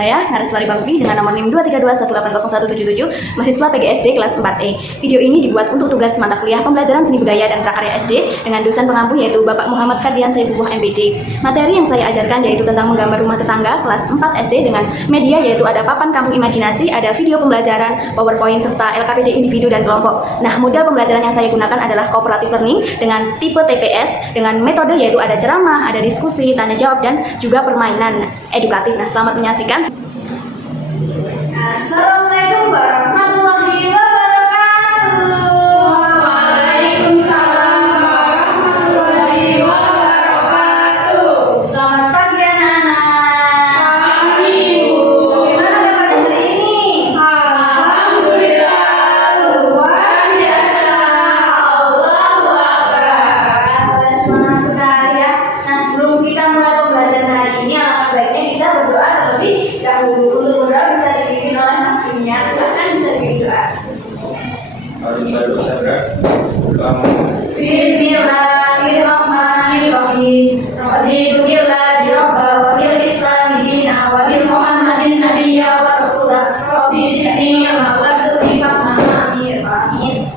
saya, Naraswari Bangpi dengan nomor NIM 232180177, mahasiswa PGSD kelas 4E. Video ini dibuat untuk tugas mata kuliah pembelajaran seni budaya dan prakarya SD dengan dosen pengampu yaitu Bapak Muhammad Ferdian Saifullah MPD. Materi yang saya ajarkan yaitu tentang menggambar rumah tetangga kelas 4 SD dengan media yaitu ada papan kampung imajinasi, ada video pembelajaran, PowerPoint, serta LKPD individu dan kelompok. Nah, model pembelajaran yang saya gunakan adalah cooperative learning dengan tipe TPS dengan metode yaitu ada ceramah, ada diskusi, tanya jawab, dan juga permainan edukatif. Nah, selamat menyaksikan. Assalamualaikum warahmatullahi wabarakatuh. Waalaikumsalam warahmatullahi wabarakatuh. Selamat pagi anak-anak. Pagi, Bu. Bagaimana kabar hari ini? Alhamdulillah, luar biasa. Allahu Akbar. Semangat sekali ya. Nah, sebelum kita mulai pembelajaran hari ini, alangkah baiknya kita berdoa terlebih dahulu. Untuk berdoa bisa dipimpin oleh Mas Junior. Silakan bisa dipimpin doa. Mari kita berusaha doa. Bismillahirrahmanirrahim. Raditu billahi rabba wa bil islami dina wa bi Muhammadin nabiyya wa rasulah. Rabbi zidni ilma warzuqni fahma. Amin. Amin.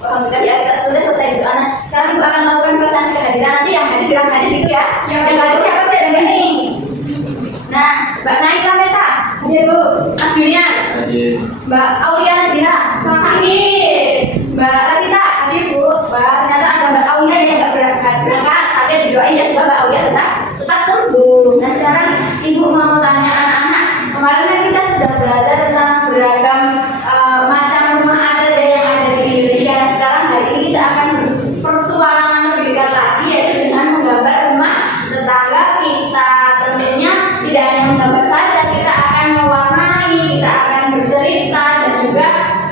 Alhamdulillah ya, kita sudah selesai berdoa. Nah, sekarang Ibu akan melakukan prestasi kehadiran. Nanti yang hadir bilang hadir gitu ya. Yang hadir siapa sih? Ada nggak nih? Nah, Mbak Naila Meta. Hadir Bu. Mas Junior. Hadir. Mbak Aulia Nazira. Selamat pagi. Mbak Rita. Hadir Bu. Mbak, ternyata ada Mbak Aulia yang nggak berangkat. Sampai didoain ya semoga Mbak Aulia cepat sembuh. Nah, sekarang Ibu mau tanya anak-anak. Kemarin kan kita sudah belajar tentang beragam macam rumah adat yang ada di Indonesia. Nah, sekarang hari ini kita akan pertualangan lebih dekat lagi yaitu dengan menggambar rumah tetangga kita. Tentunya tidak hanya menggambar saja, kita akan mewarnai, kita akan bercerita dan juga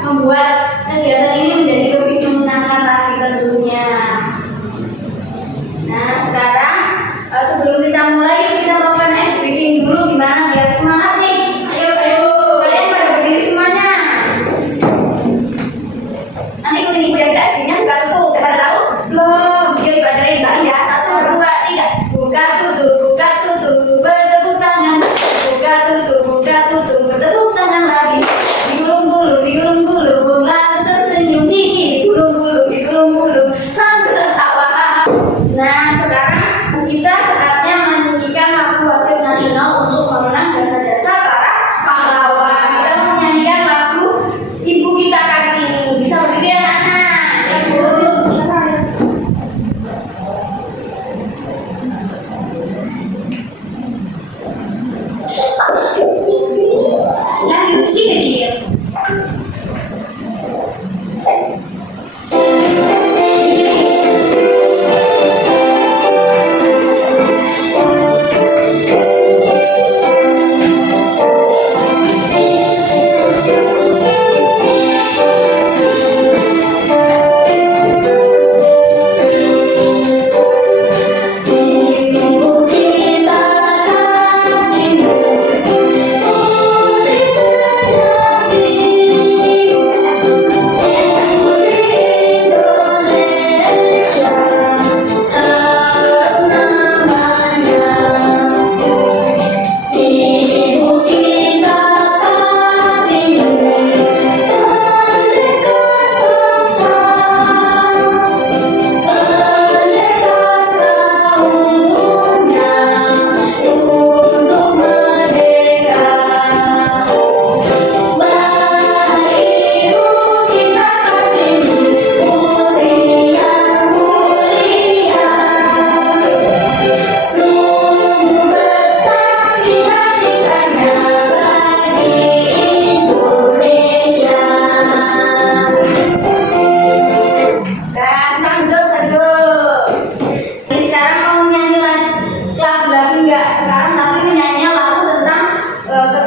membuat kegiatan ini menjadi lebih menyenangkan lagi tentunya. Nah, sekarang sebelum kita mulai, yuk kita melakukan ice breaking dulu. Gimana biar semangat nih? Ayo, ayo. Kalian pada berdiri semuanya. Nanti ikutin ibu yang kita ice breakingnya buka tutup. Udah pada tahu? Belum. Yuk ibu ajarin bareng ya. 1, 2, 3. Buka tutup, bertepuk tangan. Buka tutup, bertepuk tangan lagi. Digulung-gulung, satu tersenyum dikit. Digulung-gulung, satu tertawa. Nah, sekarang kita saatnya menyanyikan lagu wajib nasional untuk mengenang jasa-jasa para pahlawan. Kita mau menyanyikan lagu Ibu Kita Kartini. Bisa berdiri anak-anak? Ibu. Lagu si kecil.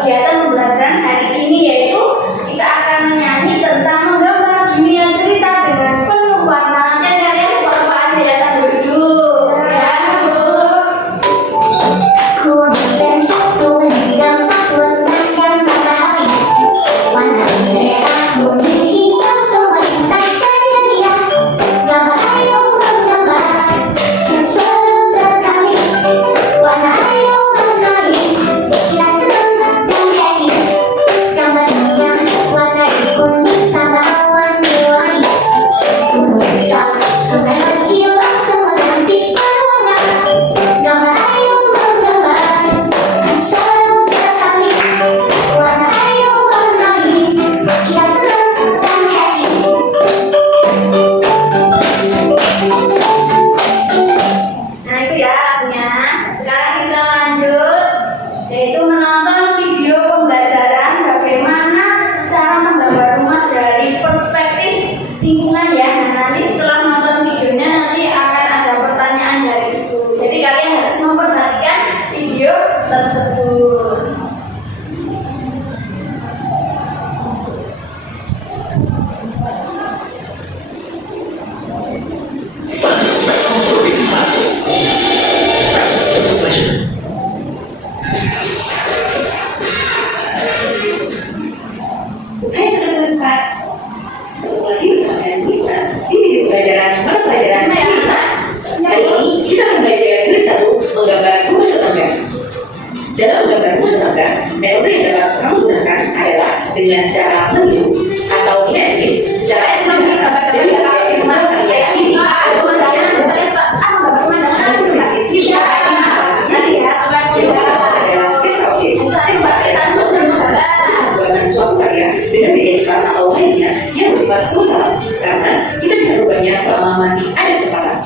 Kegiatan pembelajaran hari ini yaitu kita akan menyanyi tentang menggambar dunia cerita dengan penuh warna. Nanti kalian lupa aja ya sambil duduk ya Bu. Kulit dan satu gambar warna matahari, warna merah, kuning, hijau, semuanya ceria. Gambar ayo menggambar yang seru sekali. Warna ayo menari, kita semangat. Dalam menggambar rumah tangga, metode yang dapat kamu gunakan adalah dengan cara meniru atau mimetis secara eksternal dari objek rumah tangga ini. Menggambar suatu karya dengan identitas atau lainnya yang bersifat sementara karena kita bisa merubahnya selama masih ada kesempatan.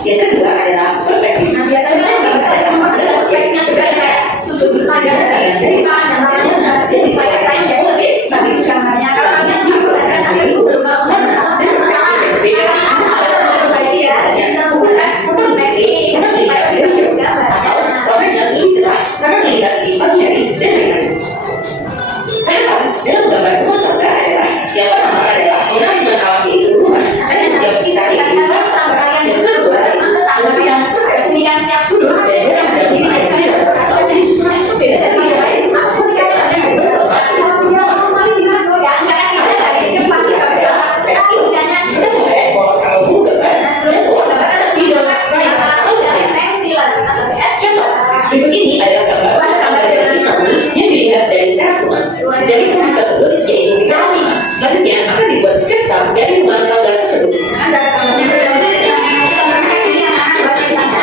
Yang kedua adalah perspektif. Nah, biasanya saya adalah perspektifnya juga kayak sudut pandang dari depan dan namanya jadi saya jadi lebih bagus gambarnya kalau kalian sudah menggunakan asli belum melakukan berbagi ya jadi bisa menggunakan perspektif supaya lebih bagus gambarnya. Makanya lebih cerah karena melihat di pagi hari dan lain-lain. Tahapan dalam gambar rumah tangga adalah yang pertama adalah mengenali dengan alam yaitu rumah dan setiap sekitar Jika kita tetangga kalian yang bersudut, kedua tetangga yang demikian setiap sudut dan yang sendiri kalian harus berkata itu beda dari yang lain. Apa sih kalian yang harus berkata? Ya, karena kita dari depan kita bisa bedanya. kita sampai polos kalau dulu gambar Nah, sebelum gambar harus didoakan kata secara pensil atau kata SBS. contoh berikut ini adalah gambar dari Istanbul yang dilihat dari teras rumah dari posisi tersebut yaitu di teras. Selanjutnya akan dibuat sketsa dari rumah tangga tersebut. Ada gambarnya berbeda gambarnya ini yang akan buat kisahnya.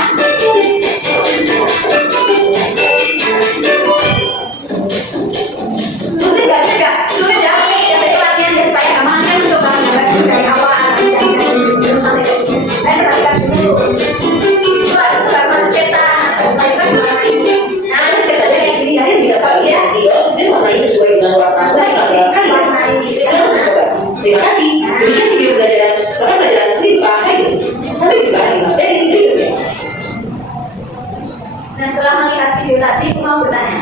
Sulit gak sih gak? Sulit ya? Tapi latihan ya supaya gampang kan untuk gambar dari awal sampai perhatikan dulu. Itu baru sketsa. Nah, sketsanya kayak gini Kalian bisa tahu ya. dan warnai sesuai dengan warna tanggal kalian. Selamat mencoba. Terima kasih. Demikian video pelajaran pelajaran seni Pak Hayu. Sampai jumpa di materi berikutnya. Nah, setelah melihat video tadi, aku mau bertanya.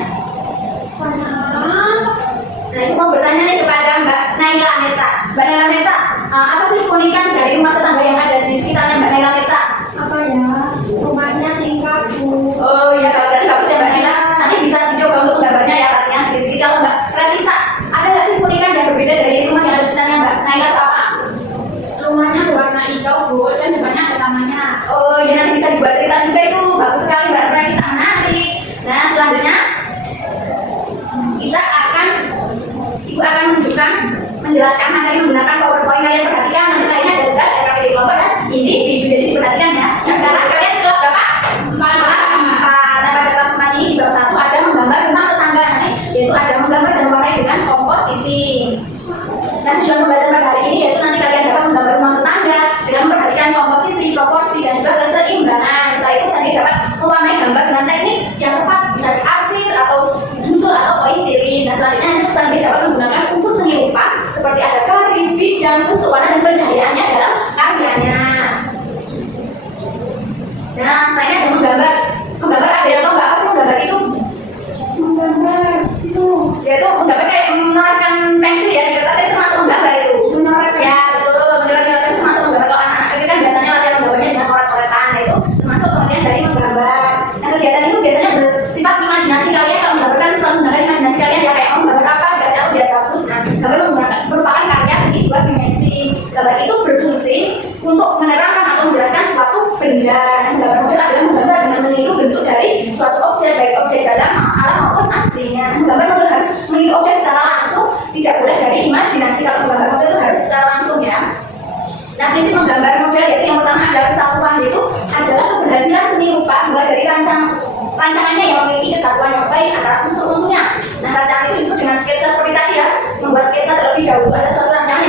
Nah, aku mau bertanya nih kepada Mbak Naila Meta. Mbak Naila Meta, apa sih keunikan dari rumah tetangga yang ada di sekitarnya Mbak Naila Meta? Apa ya? Rumahnya tingkat, Bu. Oh iya, kalau berarti bagus ya Mbak Naila. Nanti bisa dicoba untuk gambarnya ya, latihan sedikit-sedikit. Kalau Mbak Renita, ada nggak sih keunikan yang berbeda dari rumah yang ada di sekitarnya Mbak Naila atau apa? Rumahnya berwarna hijau, Bu, dan banyak ada tamannya. Oh iya, nanti bisa dibuat cerita juga itu. Bagus sekali Mbak Renita, menarik. Nah, selanjutnya Ibu akan menjelaskan materi menggunakan PowerPoint. Kalian perhatikan, nanti kalian ada tugas RKPD kelompok dan individu, jadi diperhatikan ya. Nah, sekarang kalian kelas berapa? Kelas 4. Nah, pada kelas 4 ini di bab 1 ada menggambar rumah tetangga nanti, yaitu ada menggambar dan mewarnai dengan komposisi. Nah, tujuan pembelajaran pada hari ini yaitu nanti kalian dapat menggambar rumah tetangga dengan memperhatikan komposisi, proporsi, dan juga keseimbangan. Setelah itu kalian dapat mewarnai gambar dengan teknik yang tepat, bisa diarsir atau dusul atau pointiris. Nah, selanjutnya kalian dapat menggunakan unsur seni rupa seperti ada garis, bidang, bentuk, warna, dan pencahayaannya dalam karyanya. Nah, selanjutnya ada menggambar. Menggambar ada yang tahu nggak apa sih menggambar itu? Menggambar itu. Yaitu menggambar kayak menorehkan pensil ya di kertas itu masuk menggambar itu. Menorehkan. Ya betul, menorehkan itu masuk menggambar. Kalau anak-anak kecil kan biasanya latihan menggambarnya dengan coret-coretan, nah itu termasuk pengertian dari menggambar. Nah, kegiatan itu biasanya bersifat imajinasi kalian. Kalau menggambarkan selalu menggunakan imajinasi kalian ya, kayak menggambar apa dikasih aku biar bagus. Nah, gambar merupakan karya seni dua dimensi. Gambar itu berfungsi untuk menerangkan atau menjelaskan suatu benda. Gambar model adalah menggambar dengan meniru bentuk dari suatu objek, baik objek dalam alam maupun aslinya. Gambar model harus meniru objek secara langsung, tidak boleh dari imajinasi. Kalau menggambar model itu harus secara langsung ya. Nah, prinsip menggambar model yaitu yang pertama adalah kesatuan, itu adalah keberhasilan seni rupa mulai dari rancangannya yang memiliki kesatuan yang baik antara unsur-unsurnya. Nah, rancangan itu disebut dengan sketsa seperti tadi ya. Membuat sketsa terlebih dahulu ada suatu rancangan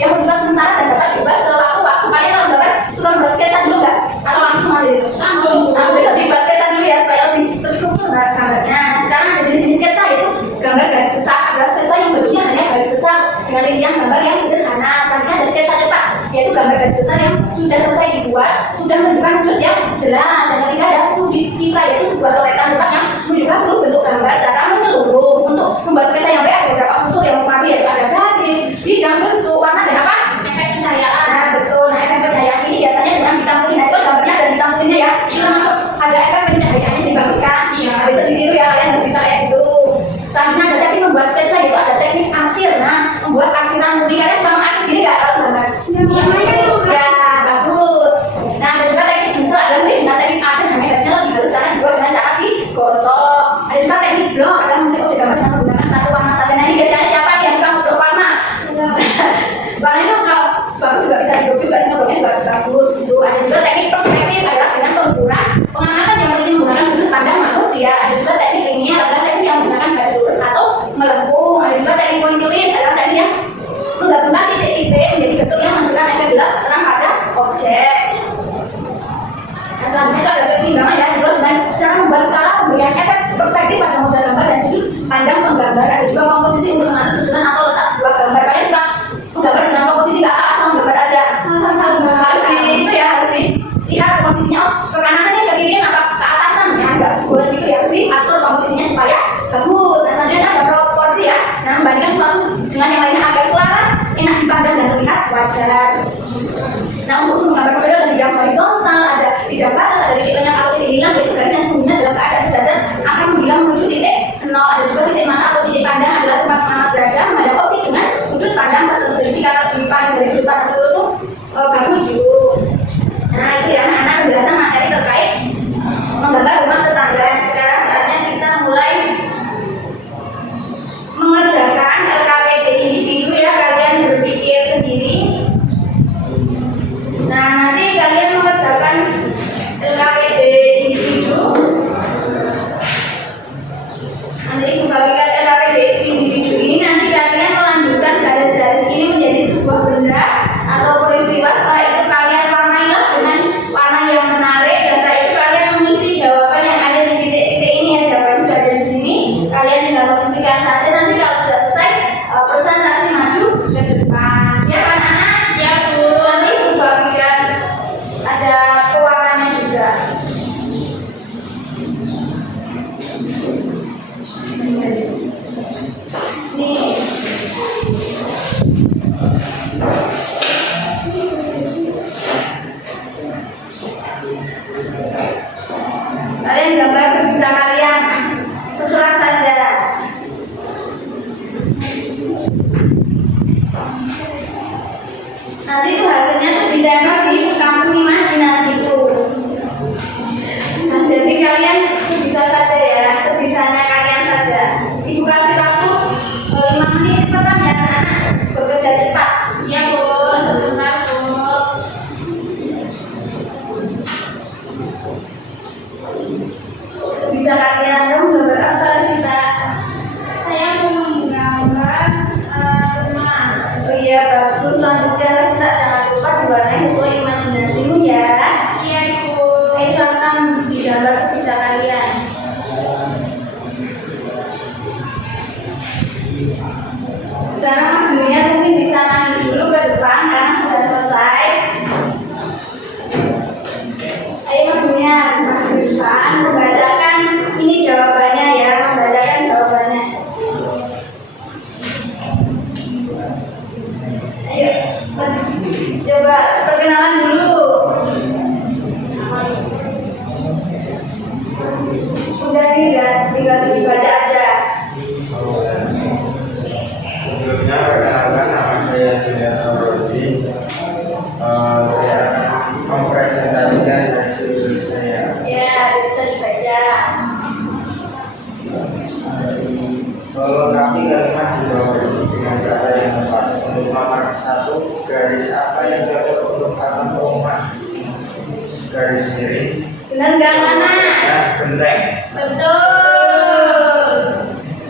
yang bersifat sementara dan dapat diubah sewaktu-waktu. Kalian kalau gambar suka membuat sketsa dulu nggak? Atau langsung aja itu? Langsung. Langsung bisa dibuat sketsa dulu ya supaya lebih terstruktur gambarnya. Nah, sekarang ada jenis-jenis sketsa yaitu gambar garis besar. Ada sketsa yang bentuknya hanya garis besar dengan rincian gambar yang sederhana. Selanjutnya ada sketsa cepat, yaitu gambar garis besar yang sudah selesai dibuat, sudah menunjukkan wujud yang jelas. Yang ketiga ada studi citra, yaitu sebuah coretan depan yang menunjukkan seluruh bentuk gambar secara menyeluruh. Untuk membuat sketsa yang baik ada beberapa unsur yang mempengaruhi, yaitu ada garis, bidang, bentuk, warna, dan apa? Efek pencahayaan. Nah betul, nah efek pencahayaan ini biasanya dengan ditampilkan, nah itu gambarnya ada ditampilkannya ya. Itu termasuk ada efek pencahayaan yang dibaguskan. Iya. Nah, bisa ditiru ya, kalian harus bisa kayak gitu. Selanjutnya ada teknik membuat sketsa, yaitu ada teknik arsir. Nah, membuat arsiran murni. Kalian suka mengarsir gini nggak kalau gambar? Ya, bagus. Nah, ada juga teknik dusul, ada dengan teknik arsir hanya hasilnya lebih halus karena dibuat dengan cara digosok. Ada juga bagus itu. Ada juga teknik perspektif adalah dengan pengamatan yang menggunakan sudut pandang manusia. Ada juga teknik linear adalah teknik yang menggunakan garis lurus atau melengkung. Ada juga teknik pointillis adalah teknik yang menggabungkan titik-titik menjadi bentuk yang menghasilkan efek gelap terang pada objek. Nah, selanjutnya itu ada keseimbangan ya, dan cara membuat skala pemberian efek perspektif pada model gambar dan sudut pandang penggambar. Ada juga komposisi untuk mengatur susunan atau letak sebuah gambar. Kalian suka menggambar dengan komposisi nggak asal gambar aja? Harus itu ya, harus lihat komposisinya. Oh, ke kanan ini ke kiri apa ke atasan ya, nggak boleh gitu ya, harus atur komposisinya supaya bagus. Nah, selanjutnya ada proporsi ya. Nah, membandingkan sesuatu dengan yang lainnya agar selaras, enak dipandang dan terlihat wajar. Nah, untuk menggambar model ada bidang horizontal, ada bidang batas, ada titik banyak atau titik hilang, yaitu garis yang sesungguhnya dalam keadaan sejajar akan menghilang menuju titik nol. Ada juga titik mata atau titik pandang adalah tempat pengamat berada menghadap objek dengan sudut pandang tertentu. Jadi kalau dipandang dari sudut pandang tertentu tuh bagus dulu. Nah, itu ya anak-anak penjelasan materi terkait menggambar rumah tetangga. Sekarang saatnya kita mulai mengerjakan LKPD individu ya, kalian berpikir sendiri. Nah, nanti kalian mengerjakan LKPD individu. Nanti membagikan LKPD individu ini, nanti kalian melanjutkan garis-garis ini menjadi sebuah benda atau peristiwa. Setelah itu kalian warnailah dengan warna yang menarik. Dan setelah itu kalian mengisi jawaban yang ada di titik-titik ini ya. Jawaban sudah ada di sini. Kalian tinggal mengisikan saja. Nanti kalau sudah selesai presentasi maju ke depan. Siap anak-anak? Ya Bu. Nanti ibu bagian ada pewarnanya juga. Nih. Kalian gambar sebisa kalian, terserah saja. Nanti itu hasilnya tuh ditempel di kampung imajinasiku. Nah, jadi kalian sebisa saja ya, sebisanya kalian saja. Ibu kasih waktu 5 menit cepetan ya anak-anak, bekerja cepat. Ya Bu, sebentar Bu. Bisa kalian dong gambar apa kita? Saya mau menggambar rumah. Oh iya bagus, selanjutnya kita jangan lupa diwarnai sesuai imajinasimu ya. Iya Bu. Silakan digambar sebisa kalian. Sekarang Mas Junior mungkin bisa maju dulu ke depan karena sudah selesai. Ayo Mas Junior maju ke depan, membacakan ini jawabannya ya, membacakan jawabannya. Ayo, coba perkenalan dulu. Udah tinggal dibaca aja. Sebelumnya perkenalkan, nama saya Junior Rozi. Saya mempresentasikan hasil saya. Ya, bisa dibaca. Melengkapi kalimat di bawah ini dengan kata yang tepat. Untuk nomor 1, garis apa yang cocok untuk atap rumah? Garis miring. Benar nggak anak? Ya, genteng. Betul.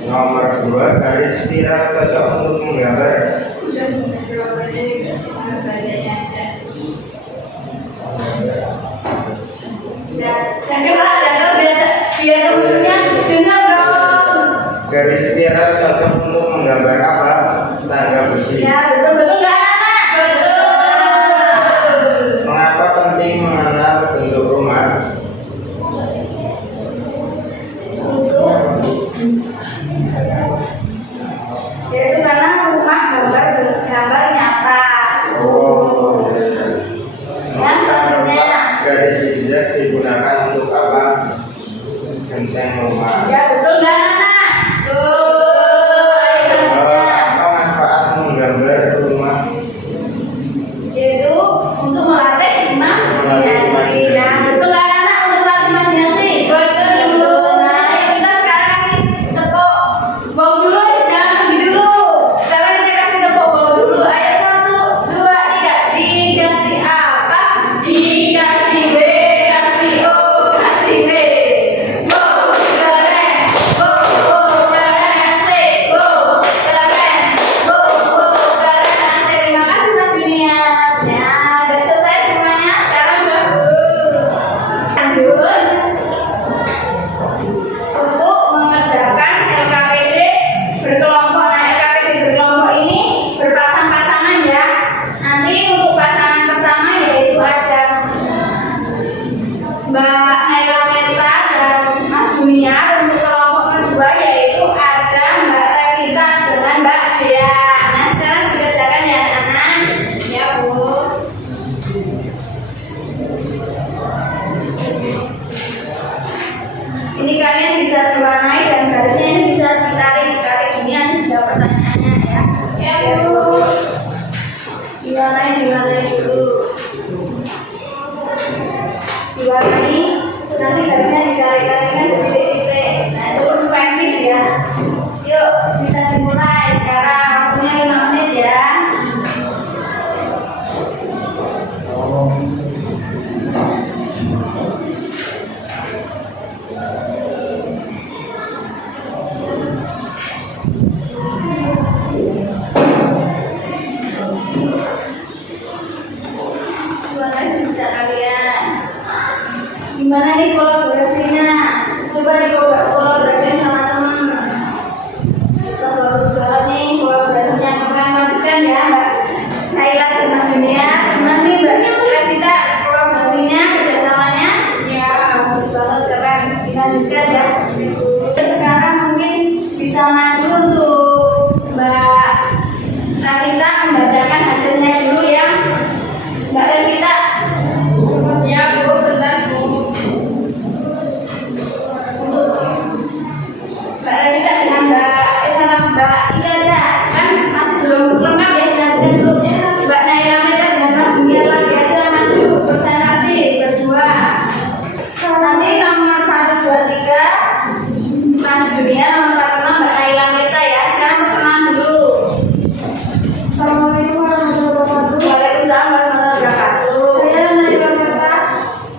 Nomor 2, garis spiral cocok untuk menggambar. Udah jawabannya bacanya aja. Yang keras biasa biar temennya dengar dong. Garis spiral cocok untuk menggambar apa? Tangga besi. Ya betul nggak anak? Betul. Mengapa penting mengenal bentuk rumah? Untuk yaitu karena rumah gambarnya apa? Oh, Yang selanjutnya. garis zigzag digunakan untuk apa? Genteng rumah. Ya betul nggak anak? Tuh. Selanjutnya. Apa manfaat menggambar rumah? Yaitu untuk melatih imajinasi. Nah, betul nggak anak untuk melatih imajinasi? Betul. Nah, ayo kita sekarang kasih tepuk gong dulu, jangan pergi dulu. Sekarang kita kasih tepuk gong dulu. Ayo 1, 2, 3. Dikasih apa? Mbak Naila Meta dengan Mas Junior lagi aja maju presentasi berdua. Nanti nomor 1, 2, 3 Mas Junior, nomor 4, 5 Mbak Naila Meta ya. Sekarang perkenalan dulu. Assalamualaikum warahmatullahi wabarakatuh. Waalaikumsalam warahmatullahi wabarakatuh. Saya Naila Meta.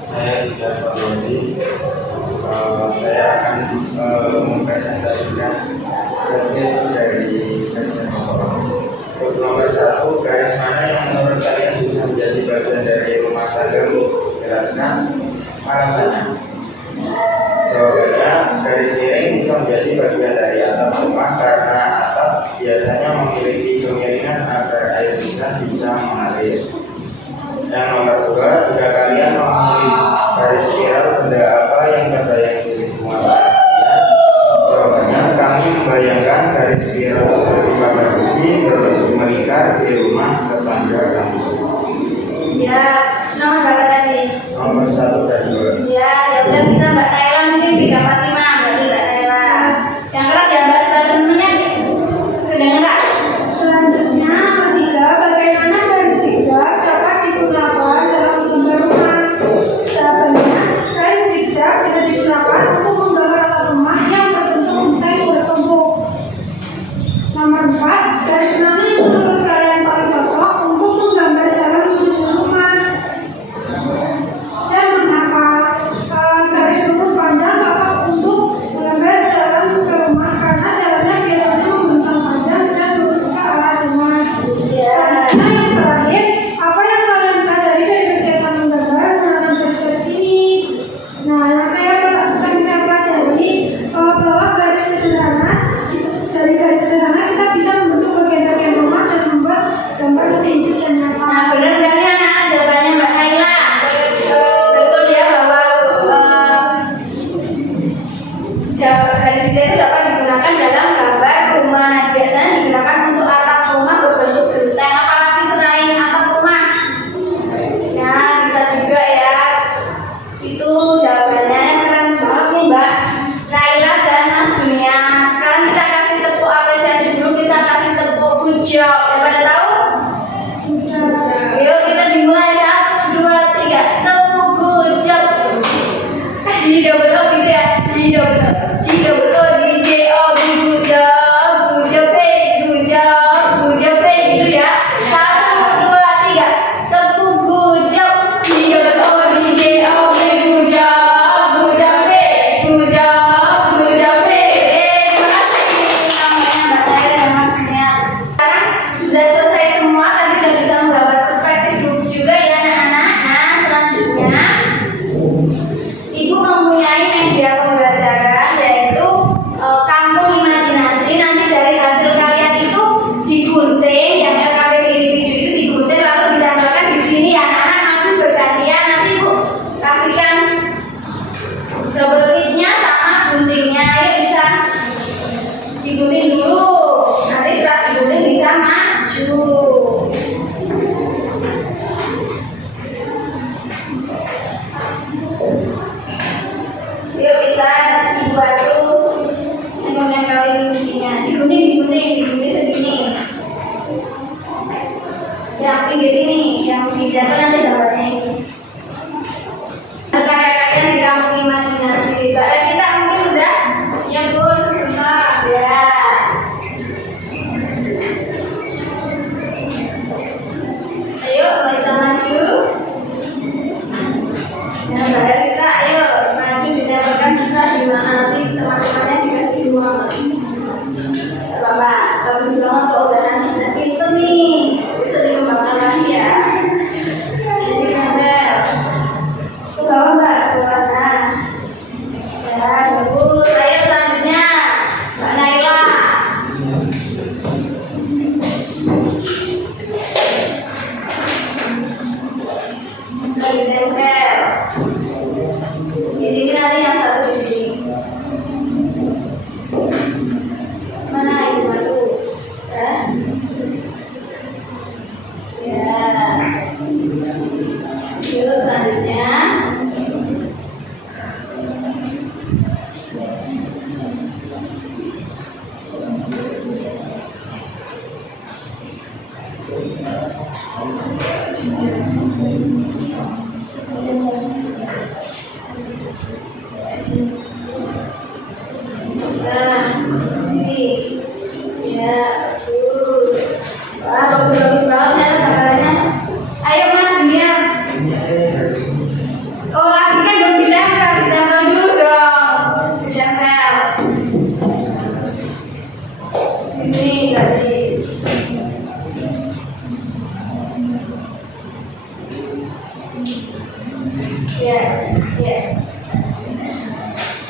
Saya tidak Fauzi. Saya akan mempresentasikan hasil dari kajian nomor. Untuk nomor 1, garis mana yang menurut kalian bisa menjadi bagian dari rumah tangga? Jelaskan alasannya. Jawabannya, garis miring bisa menjadi bagian dari atap rumah karena atap biasanya memiliki kemiringan agar air hujan bisa mengalir. Yang nomor 2, jika kalian memilih garis spiral, benda apa yang terbayang di lingkungan kalian? Jawabannya, kami membayangkan garis spiral seperti pagar besi berbentuk melingkar di rumah tetangga kami. Ya, nomor berapa tadi? Nomor 1 dan 2. Ya, udah bisa Mbak Naila mungkin 3, 4, 5 berarti Mbak Naila. Yang keras ya Mbak, sudah temennya kedengeran. Selanjutnya, nomor 3, bagaimana garis zigzag dapat digunakan dalam menggambar rumah? Jawabannya, garis zigzag bisa digunakan untuk menggambar atap rumah yang berbentuk untai bertumpuk. Nomor 4, garis mana yang menurut kalian paling cocok untuk menggambar jalan menuju rumah? Dan mengapa garis lurus panjang cocok untuk menggambar jalan ke rumah karena jalannya biasanya membentang panjang dan lurus ke arah rumah. Ya. Selanjutnya yang terakhir, apa yang kalian pelajari dari kegiatan menggambar menggunakan garis-garis ini? Nah, yang saya pelajari bahwa garis sederhana, dari garis sederhana kita bisa membentuk bagian-bagian rumah dan membuat gambar lebih hidup dan nyata. Nah, benar kan ya anak jawabannya Mbak Naila? Betul ya bahwa garis itu dapat digunakan dalam gambar rumah. Nah, biasanya digunakan untuk atap rumah berbentuk genteng, apalagi selain atap rumah. Nah, bisa juga ya. Itu jawabannya keren banget nih Mbak Naila dan Mas Junior. Sekarang kita kasih tepuk apresiasi dulu, kita kasih tepuk good job. Yang pada tahu? Ayo kita dimulai 1, 2, 3 tepuk good job. G double O gitu ya. G double O D J O B good job. Good job good job, good job gitu ya. 1, 2, 3 tepuk good job. G double O D J O B good job. Good job good job, good job. Terima kasih namanya Mbak Naila dan Mas Junior. Sekarang sudah selesai semua, tadi udah bisa menggambar perspektif grup juga ya anak-anak. Nah, selanjutnya Ibu mempunyai media pembelajaran yaitu kampung imajinasi. Nanti dari hasil kalian itu digunting, yang LKPD di video itu digunting lalu ditambahkan di sini ya anak-anak, maju bergantian. Nanti Ibu kasihkan double tipnya sama guntingnya. Ayo bisa digunting dulu. Nanti setelah digunting bisa maju. Yuk bisa dibantu menempelin guntingnya. Digunting segini. Yang pinggir ini, yang di depan nanti gambarnya ini. Karya kalian di kampung imajinasi. Mbak Revita mungkin udah? Ya Bu, sebentar. Ya. Ayo, bisa maju. Nah, Mbak Revita, ayo maju ditempelkan bisa di mana nanti teman-temannya dikasih ruang. Bapak, bagus banget kok udah nanti pinter nih. Bisa dikembangkan lagi ya. Jadi gambar. Nah, sini. Ya, bagus. Wah, bagus banget ya gambarnya. Ayo Mas Julian. Oh, lagi kan belum ditempel dulu dong. Ditempel. Di sini tadi. Ya, ya.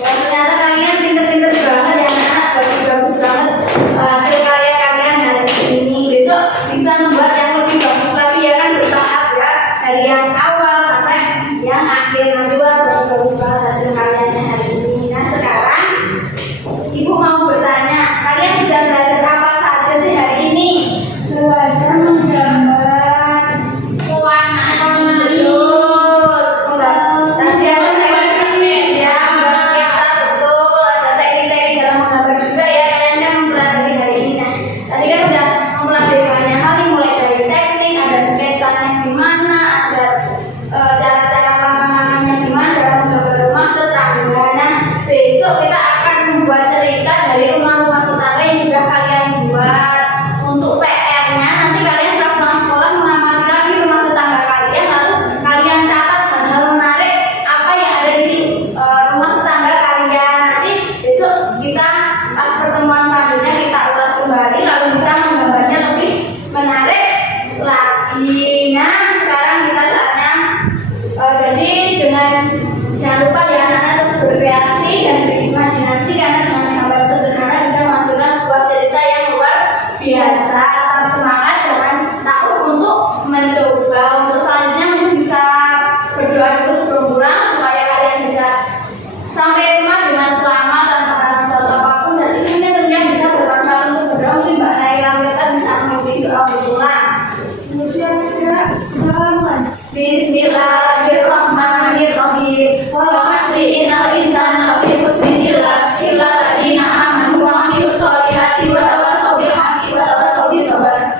Wah, ternyata kalian pinter-pinter banget ya anak, bagus-bagus banget hasil karya kalian hari ini. Besok bisa membuat yang lebih bagus lagi ya kan, bertahap ya, dari yang awal sampai yang akhir. Nanti wah, bagus-bagus banget hasil karyanya hari ini. Nah sekarang ibu mau bertanya, kalian sudah belajar apa saja sih hari ini? Belajar menggambar Pewarnaan, betul. Tadi apa teknik ya, gambar sketsa, betul. Ada teknik-teknik dalam menggambar juga ya. Kalian kan mempelajari hari ini. Nah, tadi kan udah mempelajari banyak hal nih, mulai dari teknik, ada sketsanya gimana, ada cara-cara pemahamannya gimana dalam menggambar rumah tetangga. Nah, besok kita akan membuat cerita dari rumah-rumah tetangga yang sudah kalian buat. Untuk PR-nya nanti kalian setelah pulang sekolah mengamati lagi rumah tetangga kalian, lalu kalian catat hal-hal menarik apa yang ada di rumah tetangga kalian. Nanti besok kita pas pertemuan selanjutnya kita ulas kembali, lalu kita menggambarnya lebih menarik lagi. Nah sekarang kita saatnya jadi dengan jangan lupa ya anak-anak terus berkreasi dan berimajinasi, karena dengan gambar sederhana bisa menghasilkan sebuah cerita yang luar biasa. Tetap semangat, jangan takut untuk mencoba. Untuk selanjutnya mungkin bisa berdoa dulu sebelum pulang supaya kalian bisa sampai rumah dengan selamat tanpa ada sesuatu apapun, dan itu tentunya bisa bermanfaat untuk berdoa. Mungkin Mbak Naila kita bisa memimpin doa untuk pulang. Bismillahirrahmanirrahim. Wa masri innal insana lafi khusrin illa alladziina aamanu wa 'amilus sholihati wa tawassaw bil haqqi wa tawassaw bis sabr.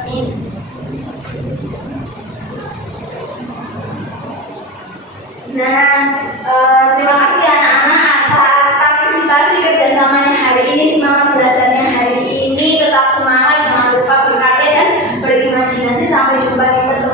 Nah, terima kasih anak-anak atas partisipasi kerjasamanya hari ini, semangat belajarnya hari ini. Tetap semangat, jangan lupa berkarya dan berimajinasi. Sampai jumpa di pertemuan